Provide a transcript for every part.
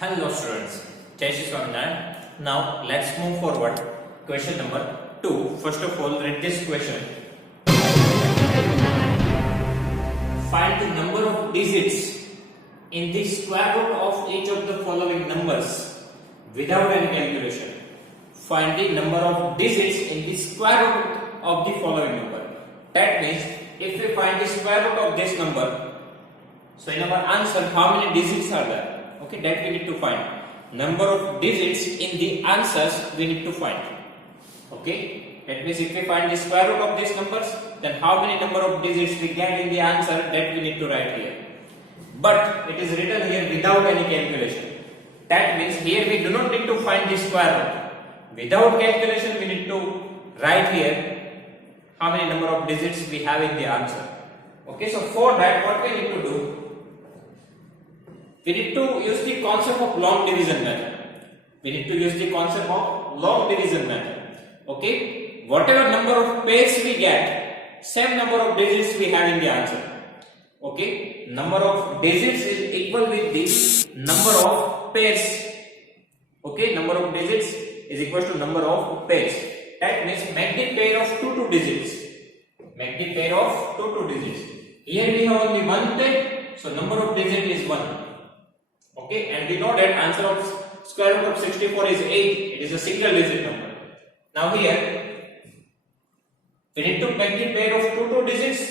Hello students, Jai Shri Swaminarayan. Now let's move forward. Question number 2. First of all, read this question. Find the number of digits in the square root of each of the following numbers without any calculation. Find the number of digits in the square root of the following number. That means if we find the square root of this number, so in our answer how many digits are there? Okay, that we need to find. Number of digits in the answers we need to find. Okay, that means if we find the square root of these numbers, then how many number of digits we get in the answer, that we need to write here. But it is written here without any calculation. That means here we do not need to find the square root. Without calculation we need to write here how many number of digits we have in the answer. Okay, so for that what we need to do, we need to use the concept of long division method. We need to use the concept of long division method. Okay, whatever number of pairs we get, same number of digits we have in the answer. Okay, number of digits is equal with the number of pairs. Okay, number of digits is equal to number of pairs. That means make the pair of 2 digits. Make the pair of 2 digits. Here we have only one pair, so number of digits is 1. Okay, and we know that answer of square root of 64 is 8. It is a single digit number. Now here we need to make the pair of 2 digits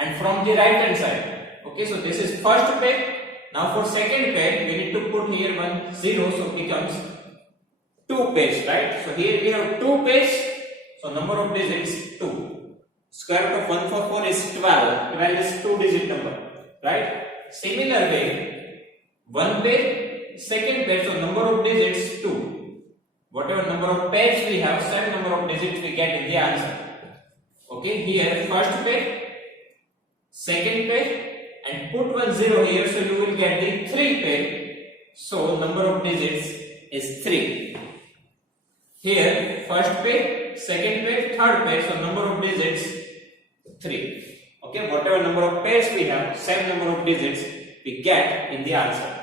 and from the right hand side. Okay, so this is first pair. Now for second pair we need to put here 1 0, so it becomes 2 pairs, right? So here we have 2 pairs, so number of digits 2. Square root of 144 is 12. 12 is 2 digit number, right? Similar way, one pair, second pair, so number of digits 2. Whatever number of pairs we have, same number of digits we get in the answer. Okay, here first pair, second pair, and put 1 0 here, so you will get the 3 pair. So number of digits is 3. Here first pair, second pair, third pair, so number of digits 3. Okay, whatever number of pairs we have, same number of digits we get in the answer.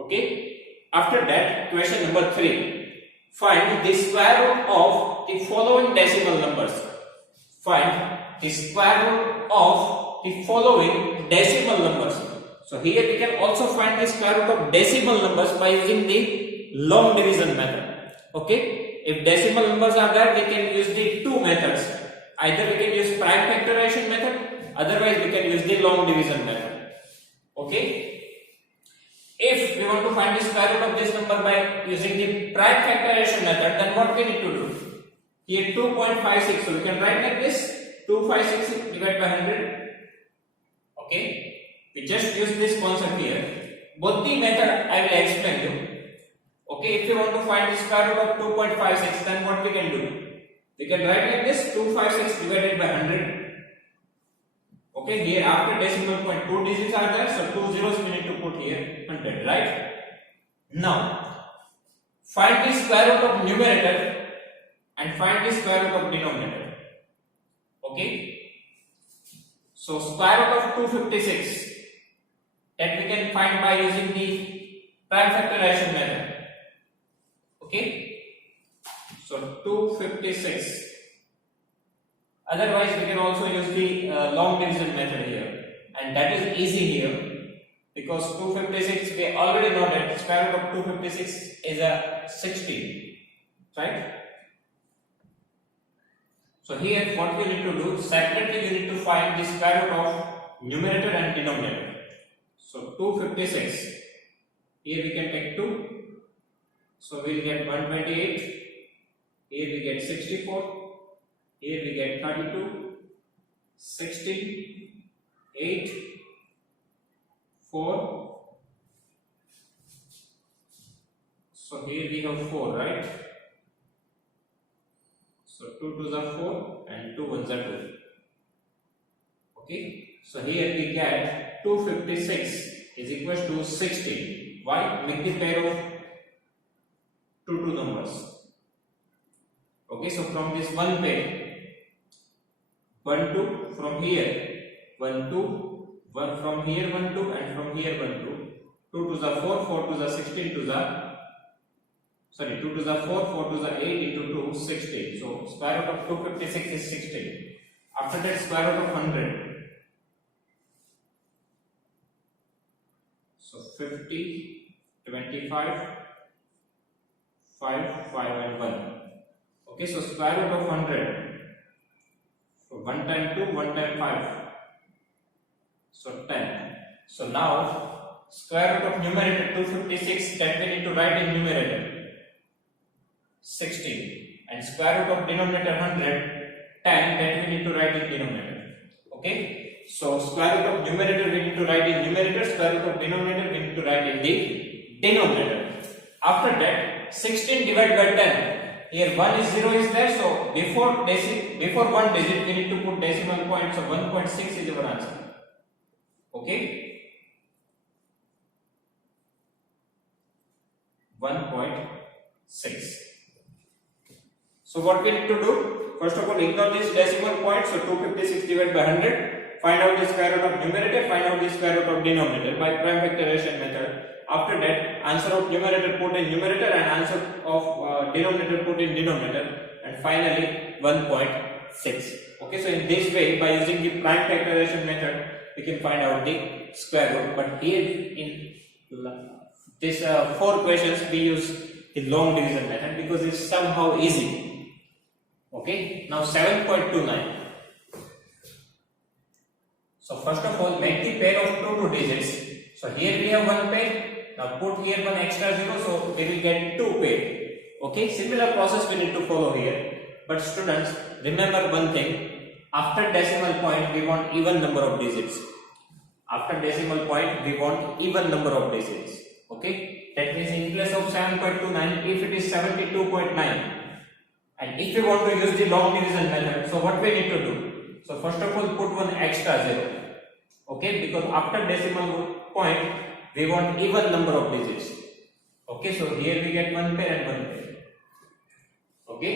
Okay, after that, question number 3. Find the square root of the following decimal numbers. Find the square root of the following decimal numbers. So here we can also find the square root of decimal numbers by using the long division method. Okay, if decimal numbers are there, we can use the two methods. Either we can use prime factorization method, otherwise we can use the long division method. Okay, if we want to find the square root of this number by using the prime factorization method, then what we need to do? Here 2.56, so we can write like this: 256 divided by 100. Okay, we just use this concept here. Both the method I will explain you. Okay, if we want to find the square root of 2.56, then what we can do? We can write like this: 256 divided by 100. Okay, here after decimal point 2 digits are there, so 2 zeros we need to put here 100, right? Now find the square root of numerator and find the square root of denominator. Okay, so square root of 256 that we can find by using the prime factorization method. Okay, so 256. Otherwise we can also use the long division method here, and that is easy here because 256 we already know that square root of 256 is a 16, right? So here what we need to do, separately we need to find the square root of numerator and denominator. So 256, here we can take 2, so we will get 128, here we get 64, here we get 32, 16, 8, 4. So here we have 4, right? So 2 2s are 4 and 2 1s are 2. Okay, so here we get 256 is equal to 16. Why? Make the pair of 2 numbers. Okay, so from this one pair, 1 2 from here, 1 2, 1 from here 1 2, and from here 1 2. 2 to the 4, 4 to the 16 to the, sorry, 2 to the 4, 4 to the 8 into 2, 16. So square root of 256 is 16. After that, square root of 100. So 50, 25, 5, 5 and 1. Okay, so square root of 100. So 1 time 2, 1 time 5. So 10. So now square root of numerator 256, that we need to write in numerator 16, and square root of denominator 100, 10, that we need to write in denominator. Okay, so square root of numerator we need to write in numerator, square root of denominator we need to write in the denominator. After that, 16 divided by 10. Here 1 is 0 is there, so before one digit we need to put decimal point, so 1.6 is our answer. Okay, 1.6. So what we need to do? First of all, ignore this decimal point. So 256 divided by 100. Find out the square root of numerator. Find out the square root of denominator by prime factorization method. After that, answer of numerator put in numerator and answer of denominator put in denominator. And finally, 1.6. Okay. So in this way, by using the prime factorization method, we can find out the square root. But here in this 4 questions, we use the long division method because it's somehow easy. Okay, now 7.29. So first of all, make the pair of 2 digits. So here we have one pair. Now put here one extra 0, so we will get 2 pair. Okay, similar process we need to follow here. But students, remember one thing. After decimal point, we want even number of digits. After decimal point, we want even number of digits. Okay, that means in place of 7.29, if it is 72.9. And if we want to use the long division method, so what we need to do? So first of all, put one extra 0. Okay, because after decimal point, we want even number of digits. Okay, so here we get one pair and one pair. Okay,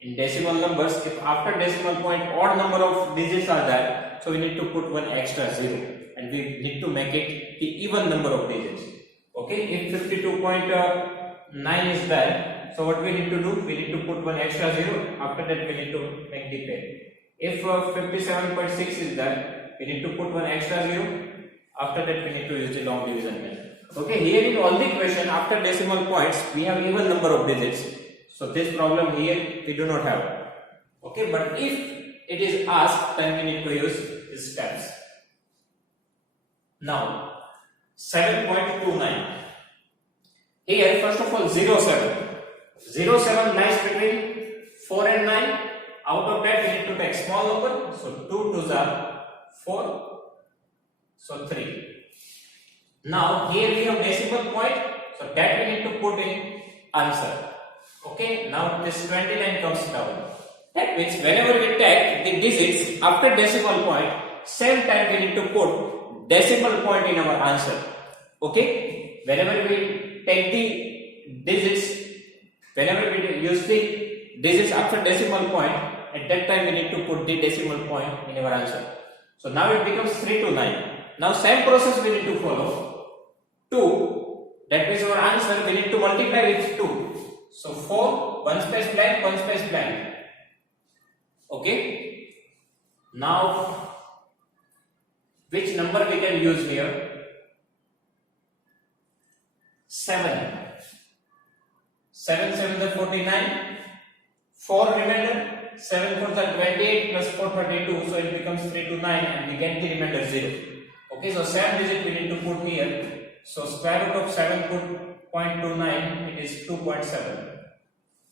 in decimal numbers, if after decimal point odd number of digits are there, so we need to put one extra 0, and we need to make it the even number of digits. Okay, if 52.9 is there, so what we need to do? We need to put one extra 0. After that, we need to make the pair. If 57.6 is there, we need to put one extra 0. After that, we need to use the long division method. Okay, here in all the question after decimal points, we have even number of digits. So this problem here we do not have. Okay, but if it is asked, then we need to use these steps. Now 7.29. Here first of all 07. 07 lies between 4 and 9. Out of that we need to take small number. So 2 to the 4. So 3. Now here we have decimal point. So that we need to put in answer. Okay. Now this 29 comes down. That means whenever we take the digits after decimal point, same time we need to put decimal point in our answer. Okay. Whenever we take the digits, whenever we use the digits after decimal point, at that time we need to put the decimal point in our answer. So now it becomes 3 to 9. Now same process we need to follow. 2, that means our answer we need to multiply with 2. So 4, 1 space blank, 1 space blank. Okay. Now which number we can use here? 7. 7 7 is 49. 4 remainder. 7 4 is 28 plus 4 32. So it becomes 3 to 9 and we get the remainder 0. Okay, so same digit we need to put here. So square root of 7 put 0.29, it is 2.7.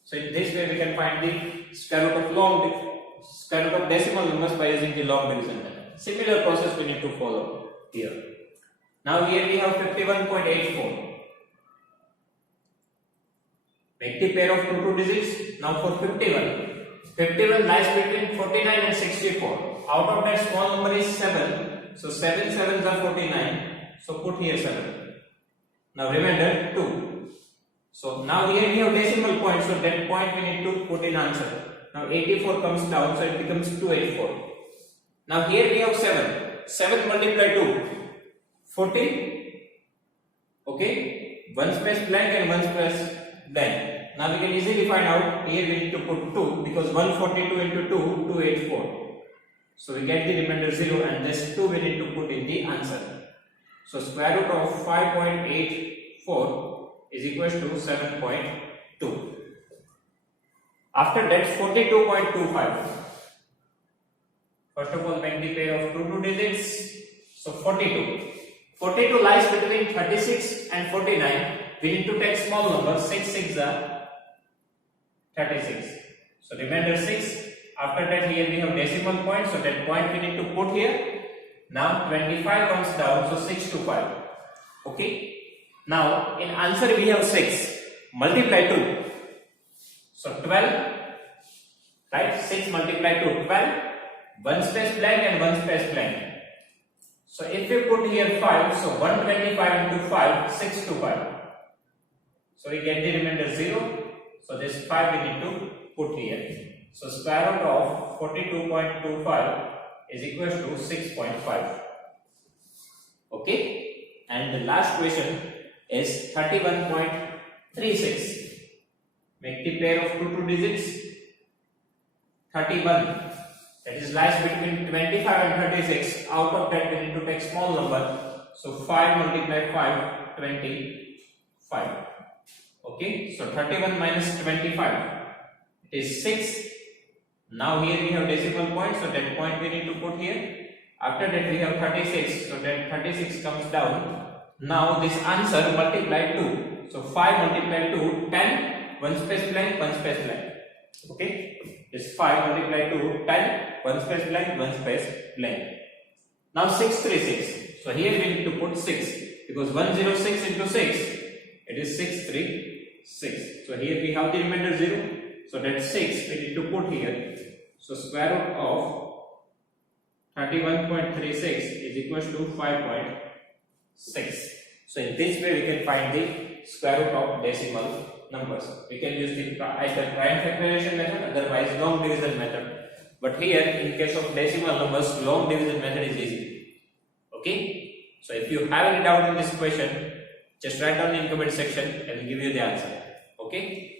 So in this way we can find the square root of decimal numbers by using the long division method. Similar process we need to follow here. Now here we have 51.84. Make the pair of 2 digits. Now for 51. 51 lies between 49 and 64. Out of that small number is 7. So 7 7s are 49. So put here 7. Now remainder 2. So now here we have decimal point. So that point we need to put in answer. Now 84 comes down. So it becomes 284. Now here we have 7. 7 multiplied 2. 40. Okay, one space blank and one space blank. Now we can easily find out. Here we need to put 2 because 142 into 2, 284. So we get the remainder 0 and this 2 we need to put in the answer. So square root of 5.84 is equal to 7.2. After that 42.25. First of all make the pair of two digits. So 42. 42 lies between 36 and 49. We need to take small number. 6 6 are 36. So remainder 6. After that here we have decimal point. So that point we need to put here. Now 25 comes down. So 6 to 5. Okay. Now in answer we have 6. Multiply 2. So 12. Right. 6 multiply 2. 12. One space blank and one space blank. So if we put here 5, so 125 into 5, 6 to 5. So we get the remainder 0. So this 5 we need to put here. So square root of 42.25 is equal to 6.5. Okay. And the last question is 31.36. Make the pair of two digits. 31. That is lies between 25 and 36. Out of that we need to take small number. So 5 multiply 5, 25. Okay. So 31 minus 25. It is 6. Now here we have decimal point. So that point we need to put here. After that we have 36. So that 36 comes down. Now this answer multiply 2. So 5 multiply 2, 10. One space blank, one space blank. Okay. This 5 multiply 2, 10. One space blank, one space blank. Now 636. So here we need to put 6 because 106 into 6 it is 636. So here we have the remainder 0. So that 6 we need to put here. So square root of 31.36 is equal to 5.6. So in this way we can find the square root of decimal numbers. We can use the either prime factorization method, otherwise long division method. But here, in case of decimal numbers, long division method is easy. Okay? So if you have any doubt in this question, just write down in comment section and I will give you the answer. Okay?